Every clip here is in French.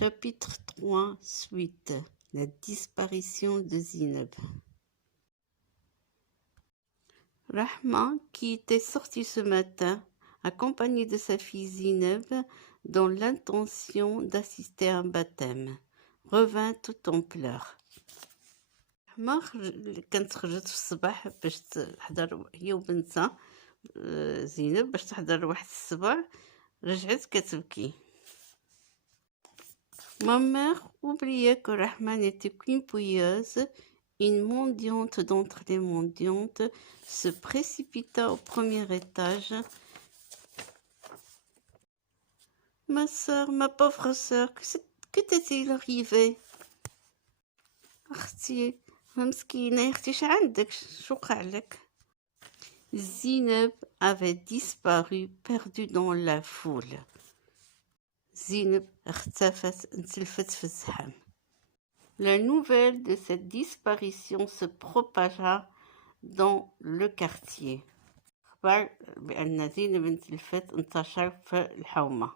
Chapitre 3, suite. La disparition de Zineb. Rahma, qui était sortie ce matin, accompagnée de sa fille Zineb, dans l'intention d'assister à un baptême, revint tout en pleurs. rahma كانت خرجت في الصباح باش تحضر هي وبنتها زينب باش تحضر واحد السبع رجعت كتبكي. Ma mère oubliait que Rahma n'était qu'une pouilleuse. Une mendiante d'entre les mendiantes se précipita au premier étage. Ma sœur, ma pauvre sœur, que t'est-il arrivé? أختي مسكينة يا أختي عندك شو وقع لك؟ Zineb avait disparu, perdue dans la foule. Zineb اختفت انتلفت في الزحام. La nouvelle de cette disparition se propagea dans le quartier. أخبار بأن زينب انتلفت انتشر في الحومة.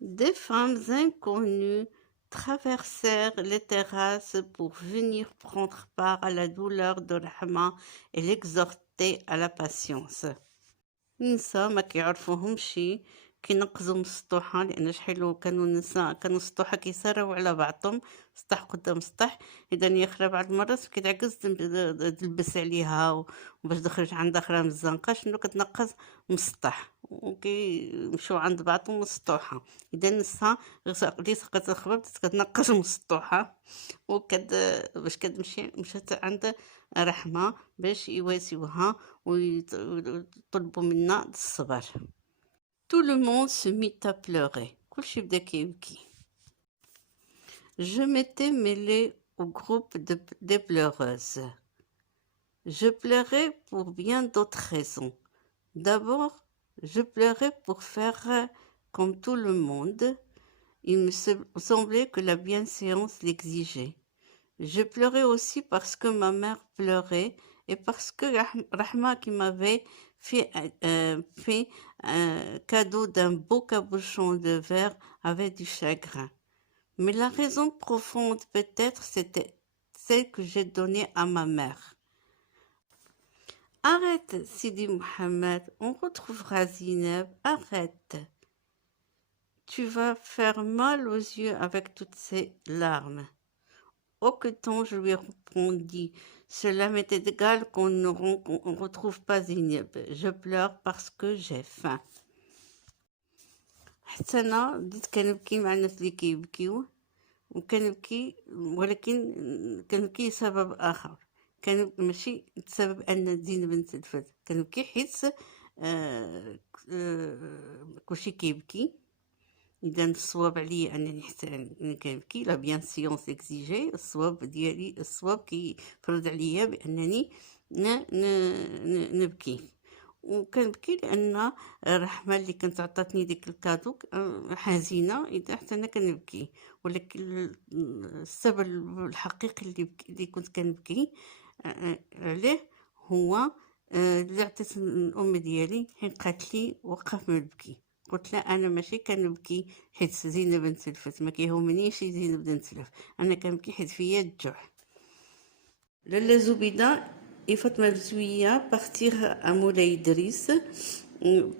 Des femmes inconnues traversèrent les terrasses pour venir prendre part à la douleur de Rahma et l'exhorter à la patience. نساء ما كيعرفوهمش كينقزوا من السطوحة، لأن شحال كانوا النساء كانوا السطوحة كيسراو على بعضهم سطح قدام سطح، إذا هي أخرى بعض المرات كتعكز تلبس عليها وباش تخرج عند أخرى من الزنقة شنو كتنقز من السطح وكيمشيو عند بعضهم من السطوحة. إذا النساء اللي سقط الخبر كتنقز من السطوحة باش كتمشي مشات عند رحمة باش يواسيوها ويطلبوا منا الصبر. Tout le monde se mit à pleurer. كلشي بدا كيبكي. Je m'étais mêlée au groupe des pleureuses. Je pleurais pour bien d'autres raisons. D'abord, je pleurais pour faire comme tout le monde. Il me semblait que la bienséance l'exigeait. Je pleurais aussi parce que ma mère pleurait et parce que Rahma qui m'avait fait un cadeau d'un beau cabochon de verre avait du chagrin. Mais la raison profonde peut-être c'était celle que j'ai donnée à ma mère. Arrête, Sidi Mohamed, on retrouvera Zineb, arrête. Tu vas faire mal aux yeux avec toutes ces larmes. Aucunement je lui répondis, cela m'est égal qu'on ne retrouve pas Zineb. Je pleure parce que j'ai faim. حتى أنا بديت كنبكي مع الناس اللي كيبكيو وكنبكي، ولكن كنبكي لسبب آخر، كان ماشي بسبب أن زينب انتلفت، كنبكي حيت كلشي كيبكي. إذا الصواب عليا أنني حتى كنبكي، لا بيان سيونس اكزيجي، الصواب ديالي الصواب كيفرض عليا بأنني نبكي. وكنبكي لأن رحمة اللي كانت عطاتني ديك الكادو حزينة، إذا حتى أنا كنبكي، ولكن السبب الحقيقي اللي كنت كنبكي عليه هو اللي عطيت الأم ديالي حين قالت لي وقف من البكي. قلت لا أنا ماشي كنبكي حيت زينب انتلفت، ما كيهمنيش زينب تنتلف، أنا كنبكي حيت فيا الجوع. لاله زبيدة et Fatma Bzouia partirent à Moulay Idriss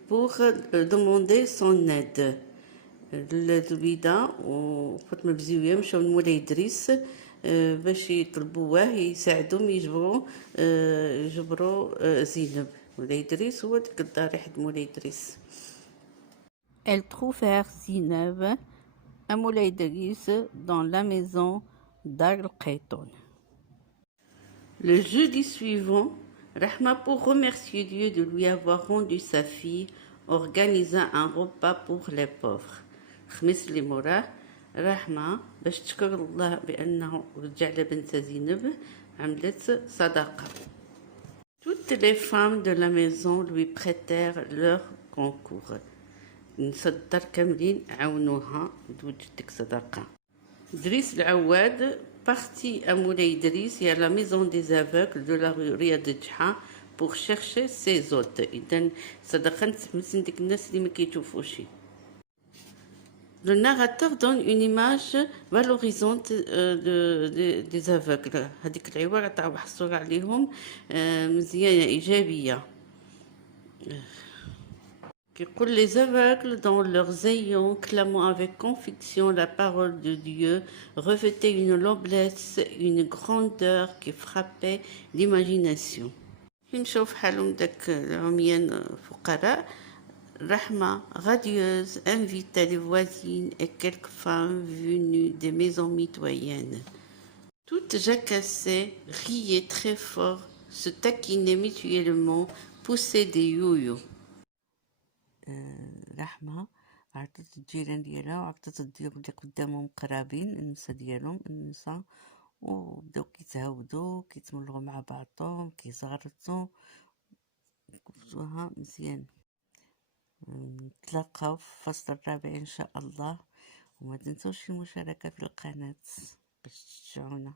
pour demander son aide. الزبيدة وفاطمة بزوية مشاو لمولاي إدريس باش يطلبوه يساعدهم يجبروا زينب. مولاي إدريس هو ديك الدار حد مولاي إدريس. Elles trouvèrent Zineb à Moulay Idriss dans la maison d'Al Khayton. Le jeudi suivant, Rahma, pour remercier Dieu de lui avoir rendu sa fille, organisa un repas pour les pauvres. خميس اللي موراه رحمة باش تشكر الله بأنه رجع لبنت زينب عملت صدقة. Toutes les femmes de la maison lui prêtèrent leur concours. نساء الدار كاملين عاونوها توجد ديك صدقة. دريس العواد parti à Moulay Idriss et à la maison des aveugles de la rue Riyad Djha pour chercher ses hôtes. إذن صدقة نتمسن ديك الناس اللي ما كيشوفوش. Le narrateur donne une image valorisante des aveugles. هذيك العبارة تاع محصورة عليهم مزيانة إيجابية. Pour les aveugles, dans leurs ayants, clamant avec conviction la parole de Dieu, revêtait une noblesse, une grandeur qui frappait l'imagination. نشوف حالهم داك العميان فقراء. Rahma, radieuse, invita les voisines et quelques femmes venues des maisons mitoyennes. Toutes jacassaient, riaient très fort, se taquinaient mutuellement, poussaient des youyos. رحمة عرضت الجيران ديالها وعرضت الضيوف اللي قدامهم قرابين النساء ديالهم النساء وبداو كيتهاودو كيتملغوا مع بعضهم كيزغرطوا مزيان. نتلاقاو في الفصل الرابع إن شاء الله وما تنسوش المشاركة في القناة باش تشجعونا.